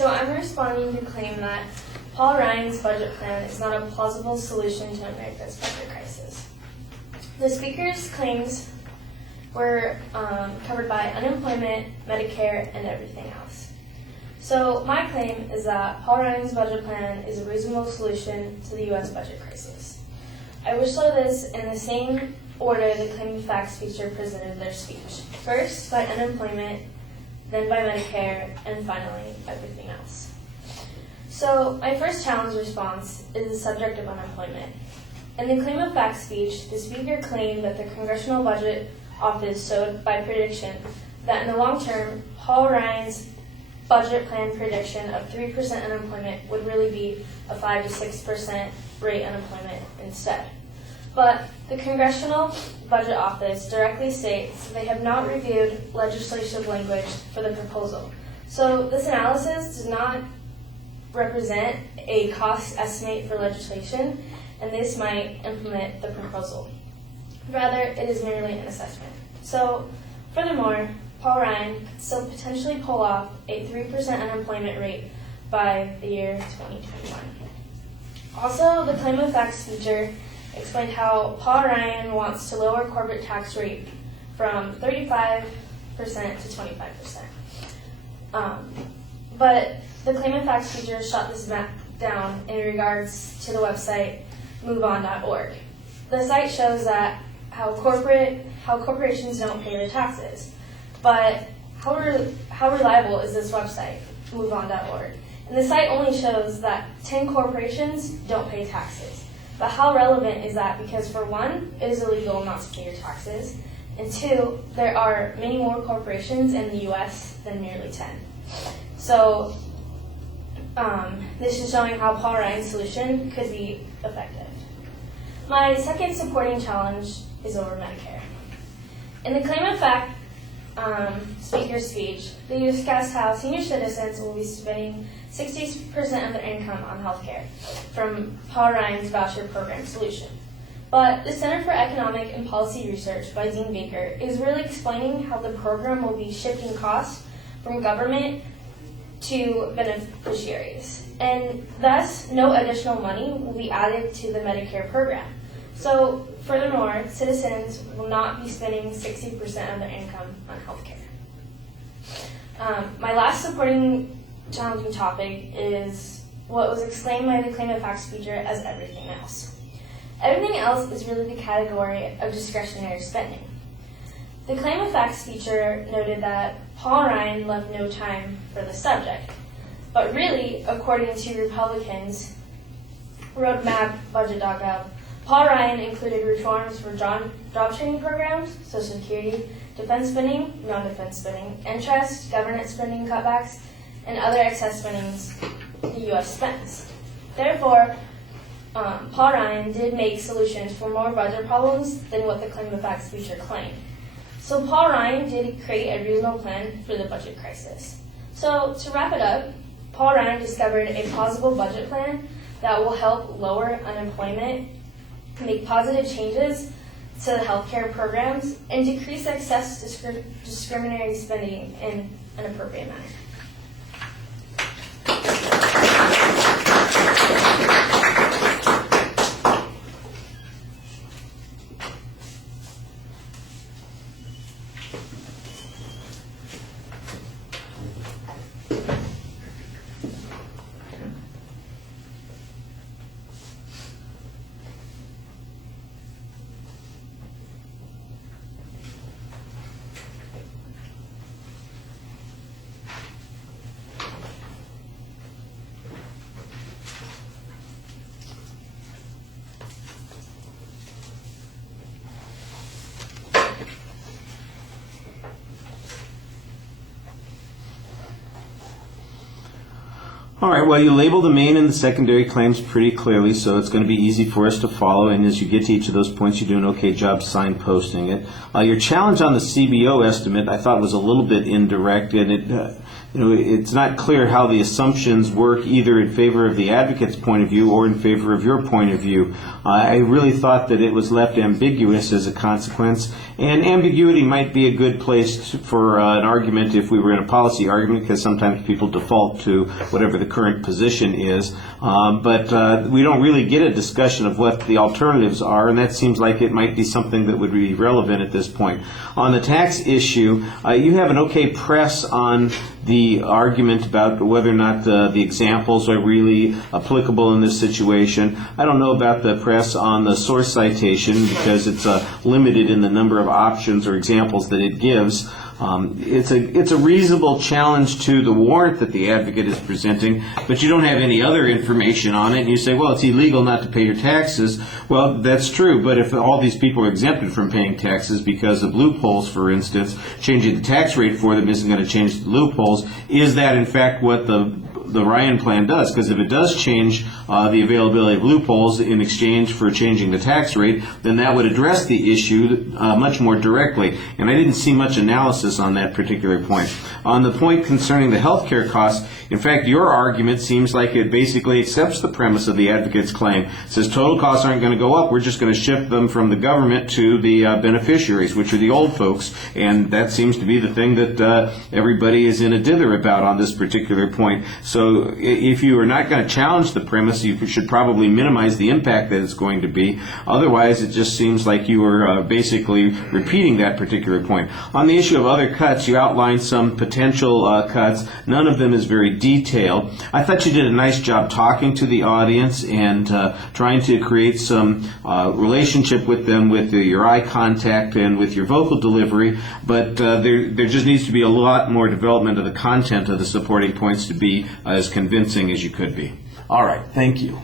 So I'm responding to claim that Paul Ryan's budget plan is not a plausible solution to America's budget crisis. The speaker's claims were covered by unemployment, Medicare, and everything else. So my claim is that Paul Ryan's budget plan is a reasonable solution to the U.S. budget crisis. I will show this in the same order the claim of facts feature presented their speech. First, by unemployment, then by Medicare, and finally, everything else. So my first challenge response is the subject of unemployment. In the claim of facts speech, the speaker claimed that the Congressional Budget Office showed by prediction that in the long term, Paul Ryan's budget plan prediction of 3% unemployment would really be a 5 to 6% rate unemployment instead. But the Congressional Budget Office directly states they have not reviewed legislative language for the proposal. So this analysis does not represent a cost estimate for legislation, and this might implement the proposal. Rather, it is merely an assessment. So, furthermore, Paul Ryan could still potentially pull off a 3% unemployment rate by the year 2021. Also, the claim of facts feature explained how Paul Ryan wants to lower corporate tax rate from 35% to 25%. But the claim of facts feature shot this map down in regards to the website moveon.org. The site shows that how corporations don't pay their taxes. But how reliable is this website, moveon.org? And the site only shows that 10 corporations don't pay taxes. But how relevant is that? Because for one, it is illegal not to pay your taxes. And two, there are many more corporations in the U.S. than merely 10. So this is showing how Paul Ryan's solution could be effective. My second supporting challenge is over Medicare. In the claim of fact speaker's speech, they discussed how senior citizens will be spending 60% of their income on health care from Paul Ryan's voucher program solution. But the Center for Economic and Policy Research by Dean Baker is really explaining how the program will be shifting costs from government to beneficiaries. And thus, no additional money will be added to the Medicare program. So, furthermore, citizens will not be spending 60% of their income on health care. My last supporting challenging topic is what was explained by the claim of facts feature as everything else. Everything else is really the category of discretionary spending. The claim of facts feature noted that Paul Ryan left no time for the subject, but really, according to Republicans, Roadmap Budget.gov, Paul Ryan included reforms for job training programs, Social Security, defense spending, non-defense spending, interest, government spending cutbacks, and other excess spendings the U.S. spends. Therefore, Paul Ryan did make solutions for more budget problems than what the claim of facts feature claimed. So Paul Ryan did create a reasonable plan for the budget crisis. So to wrap it up, Paul Ryan discovered a plausible budget plan that will help lower unemployment, make positive changes to the healthcare programs, and decrease excess discriminatory spending in an appropriate manner. All right, well, you label the main and the secondary claims pretty clearly, so it's going to be easy for us to follow, and as you get to each of those points, you do an okay job signposting it. Your challenge on the CBO estimate I thought was a little bit indirect, and it's not clear how the assumptions work either in favor of the advocate's point of view or in favor of your point of view. I really thought that it was left ambiguous as a consequence, and ambiguity might be a good place for an argument if we were in a policy argument, because sometimes people default to whatever the current position is, but we don't really get a discussion of what the alternatives are, and that seems like it might be something that would be relevant at this point. On the tax issue, you have an okay press on the argument about whether or not the examples are really applicable in this situation. I don't know about the press on the source citation because it's limited in the number of options or examples that it gives. It's a reasonable challenge to the warrant that the advocate is presenting, but you don't have any other information on it, and you say, well, it's illegal not to pay your taxes. Well, that's true, but if all these people are exempted from paying taxes because of loopholes, for instance, changing the tax rate for them isn't going to change the loopholes. Is that, in fact, what the Ryan plan does? Because if it does change the availability of loopholes in exchange for changing the tax rate, then that would address the issue much more directly. And I didn't see much analysis on that particular point. On the point concerning the health care costs, in fact, your argument seems like it basically accepts the premise of the advocate's claim. It says total costs aren't going to go up, we're just going to shift them from the government to the beneficiaries, which are the old folks, and that seems to be the thing that everybody is in a dither about on this particular point. So if you are not going to challenge the premise, you should probably minimize the impact that it's going to be. Otherwise, it just seems like you are basically repeating that particular point. On the issue of other cuts, you outlined some potential cuts. None of them is very detailed. I thought you did a nice job talking to the audience and trying to create some relationship with them with your eye contact and with your vocal delivery, but there just needs to be a lot more development of the content of the supporting points to be as convincing as you could be. All right, thank you.